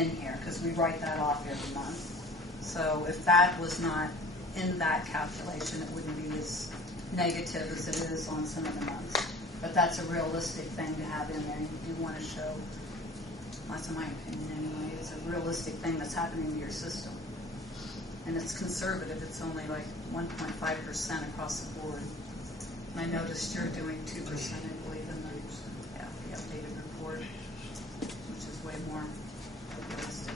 in here because we write that off every month. So if that was not in that calculation, it wouldn't be as negative as it is on some of the months. But that's a realistic thing to have in there. You want to show, that's in my opinion anyway, it's a realistic thing that's happening to your system. And it's conservative. It's only like 1.5% across the board. And I noticed you're doing 2%, I believe, in the updated report, which is way more realistic.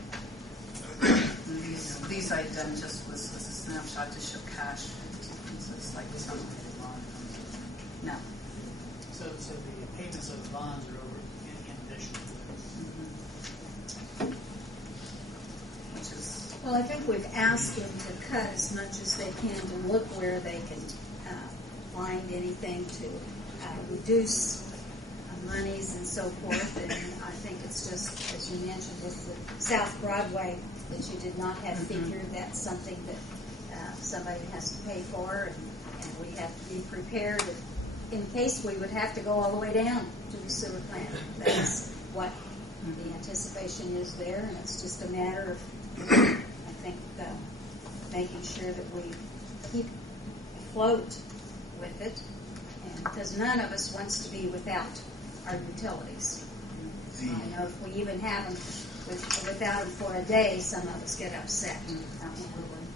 And these I've done just was a snapshot to show cash. So it's like some. No. So the payments of the bonds are over in addition to this. Which is. Well, I think we've asked them to cut as much as they can to look where they can find anything to reduce monies and so forth. And I think it's just, as you mentioned, with the South Broadway that you did not have figured. That's something that somebody has to pay for, and we have to be prepared in case we would have to go all the way down to the sewer plant. That's what the anticipation is there, and it's just a matter of, I think, making sure that we keep afloat with it, and because none of us wants to be without our utilities. I know if we even have them without them for a day, some of us get upset.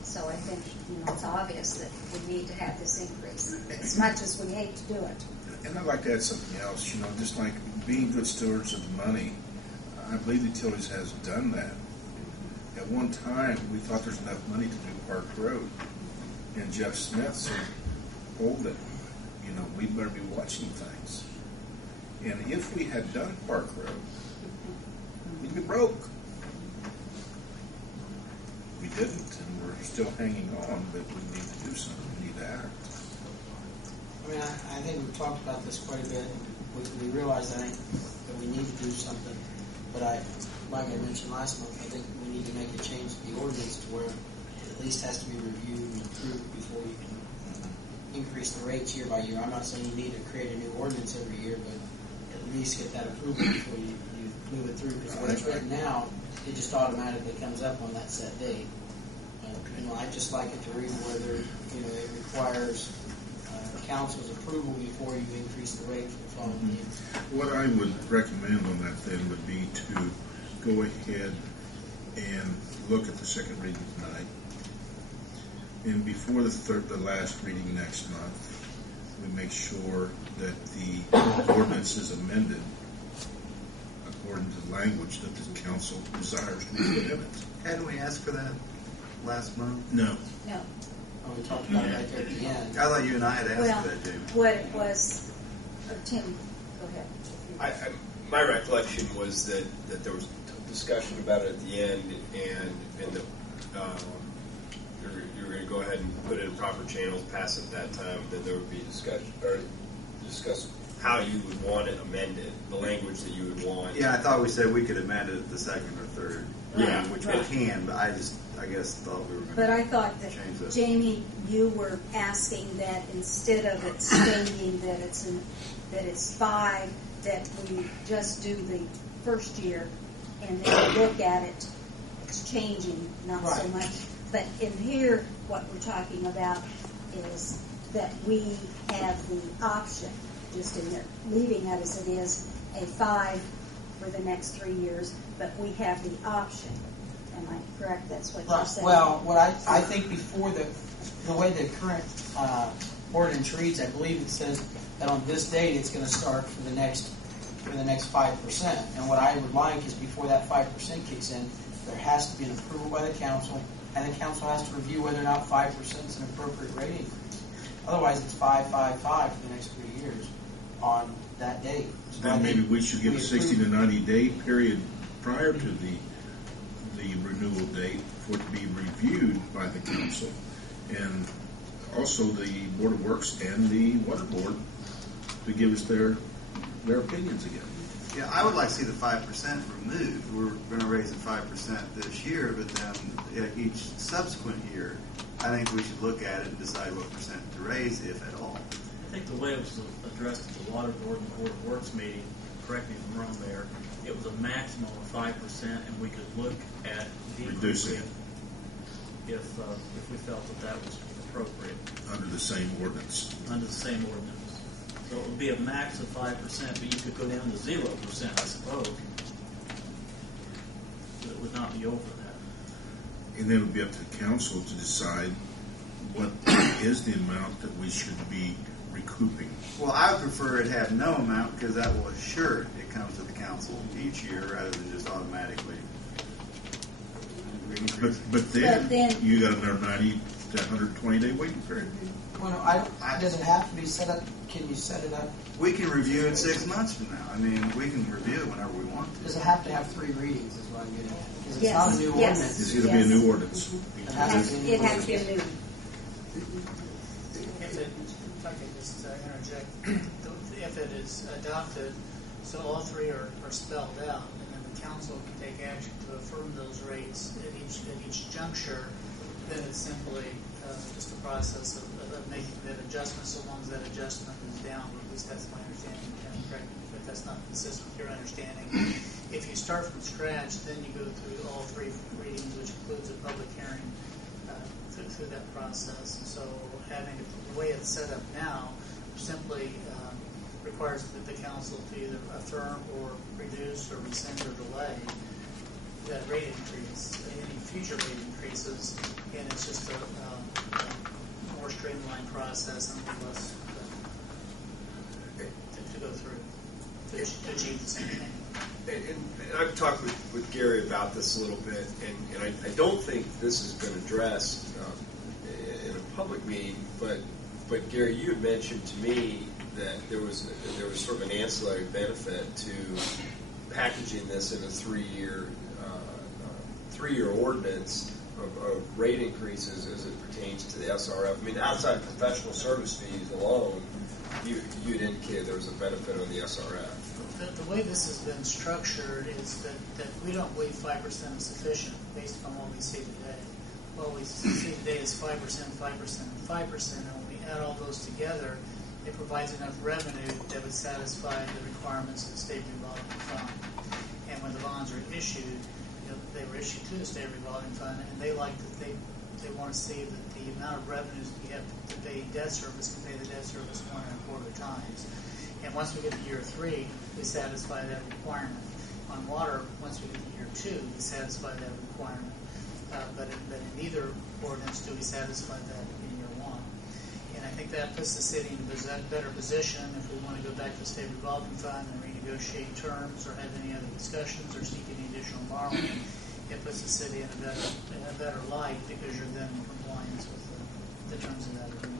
So I think it's obvious that we need to have this increase, as much as we hate to do it. And I'd like to add something else. Just like being good stewards of the money, I believe the utilities has done that. At one time, we thought there's enough money to do Park Road, and Jeff Smith said, "Hold it. We better be watching things." And if we had done Park Road, we'd be broke. We didn't, and we're still hanging on, but we need to do something. We need to act. I mean, I think we've talked about this quite a bit. We realize that we need to do something, but like I mentioned last month, I think we need to make a change to the ordinance to where it at least has to be reviewed and approved before you can increase the rates year by year. I'm not saying you need to create a new ordinance every year, but at least get that approval before you move it through. Because what it's written now, it just automatically comes up on that set date. I'd just like it to read whether it requires council's approval before you increase the rate for the following year. What I would recommend on that then would be to go ahead and look at the second reading tonight, and before the last reading next month, we make sure that the ordinance is amended according to the language that the council desires to be put in it. Hadn't we asked for that last month? No. No. Oh, we talked about it right there at the end. I thought you and I had asked for that, Jamie. What it was, Tim, go ahead. My recollection was that there was discussion about it at the end, and that you were going to go ahead and put it in proper channels, pass it at that time, then there would be discuss how you would want it amended, the language that you would want. Yeah, I thought we said we could amend it at the second or third. Yeah. Which we can, but I guess thought we were going to. But I thought that, Jamie, you were asking that instead of it stating that it's 5, that we just do the first year and then look at it. It's changing, not so much. But in here, what we're talking about is that we have the option, just in there, leaving it as it is, a 5 for the next 3 years, but we have the option. Am I correct? That's what you're saying? Well, what I think before the way the current ordinance reads, I believe it says that on this date it's going to start for the next 5%. And what I would like is before that 5% kicks in, there has to be an approval by the council, and the council has to review whether or not 5% is an appropriate rate increase. Otherwise, it's 5, 5, 5 for the next 3 years on that date. So then maybe we should give a 60 to 90 day period prior to the renewal date for it to be reviewed by the council, and also the Board of Works and the Water Board to give us their opinions again. Yeah, I would like to see the 5% removed. We're going to raise the 5% this year, but then each subsequent year, I think we should look at it and decide what percent to raise, if at all. I think the way it was addressed at the Water Board and the Board of Works meeting, correct me if I'm wrong there, it was a maximum of 5%, and we could look at Reducing decreasing it if we felt that was appropriate under the same ordinance. under the same ordinance. So it would be a max of 5%, but you could go down to 0%, I suppose. But it would not be over that. And then it would be up to the council to decide what is the amount that we should be recouping. Well, I would prefer it have no amount because that will assure it comes to the council each year rather than just automatically. But then then- you got another 90 to 120 day waiting period. Well, no, does it have to be set up? Can you set it up? We can review it 6 months from now. I mean, we can review it whenever we want to. Does it have to have 3 readings? Is what I'm getting at. Because it's Yes, not a new yes. ordinance. It's going to be a new ordinance. It has to be a new It has to be a ordinance. new. If I could just interject, if it is adopted, so all 3 are spelled out, and then the council can take action to affirm those rates at each juncture, then it's simply just a process of making that adjustment, so long as that adjustment is down. At least that's my understanding. Correct me if that's not consistent with your understanding. If you start from scratch, then you go through all 3 readings, which includes a public hearing through that process. So having it the way it's set up now simply requires that the council to either affirm or reduce or rescind or delay that rate increase, any future rate increases, and it's just a more streamlined process and less to go through to achieve the same thing. And I've talked with Gary about this a little bit, and I don't think this has been addressed in a public meeting, but Gary, you had mentioned to me that there was sort of an ancillary benefit to packaging this in a 3-year ordinance of rate increases as it pertains to the SRF. I mean, outside of professional service fees alone, you'd indicated there was a benefit on the SRF. The way this has been structured is that we don't believe 5% is sufficient based upon what we see today. What we see today is 5%, 5%, and 5%, and when we add all those together, it provides enough revenue that would satisfy the requirements of the state revolving fund. And when the bonds are issued, they were issued to the state revolving fund, and they like that they want to see that the amount of revenues that we have to pay debt service can pay the debt service 1.25 times. And once we get to year 3, we satisfy that requirement. On water, once we get to year 2, we satisfy that requirement. But in neither ordinance do we satisfy that in year 1. And I think that puts the city in a better position if we want to go back to the state revolving fund and renegotiate terms or have any other discussions or seek any additional borrowing. It puts the city in a better light because you're then in compliance with the terms of that agreement.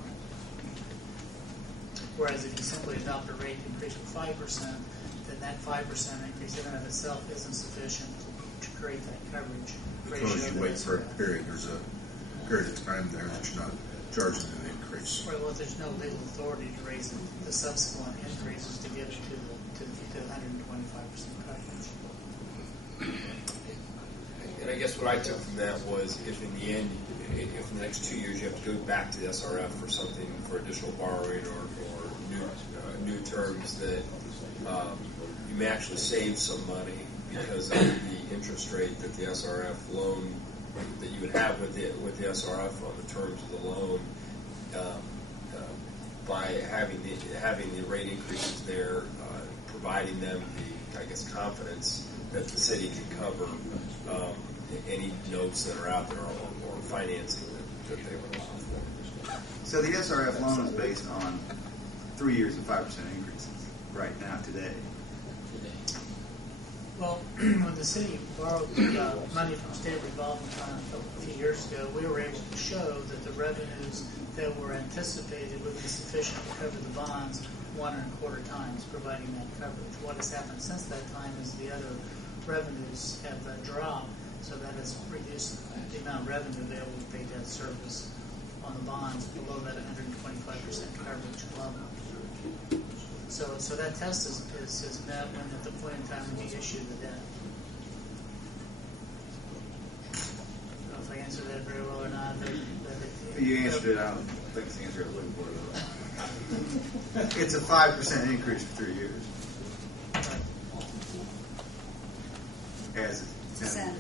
Whereas if you simply adopt a rate increase of 5%, then that 5% increase in and of itself isn't sufficient to create that coverage ratio. Because you wait for a period. There's a period of time there that you're not charging an increase. Well, there's no legal authority to raise the subsequent increases to get it to 125% coverage. And I guess what I took from that was if in the end, if in the next 2 years you have to go back to the SRF for something, for additional borrowing or new terms, that you may actually save some money because of the interest rate that the SRF loan that you would have with the SRF on the terms of the loan by having the rate increases there, providing them the confidence that the city can cover any notes that are out there or financing that they would offer. So the SRF loan is based on 3 years of 5% increases right now today. Well, when the city borrowed money from state revolving fund a few years ago, we were able to show that the revenues that were anticipated would be sufficient to cover the bonds 1.25 times, providing that coverage. What has happened since that time is the other revenues have dropped, so that has reduced the amount of revenue available to pay debt service on the bonds below that 125% coverage level. So that test is met when at the point in time we issue the debt. I don't know if I answered that very well or not. You answered it. I don't think it's the answer I was looking for. It's a 5% increase for 3 years. Right.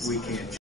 we can't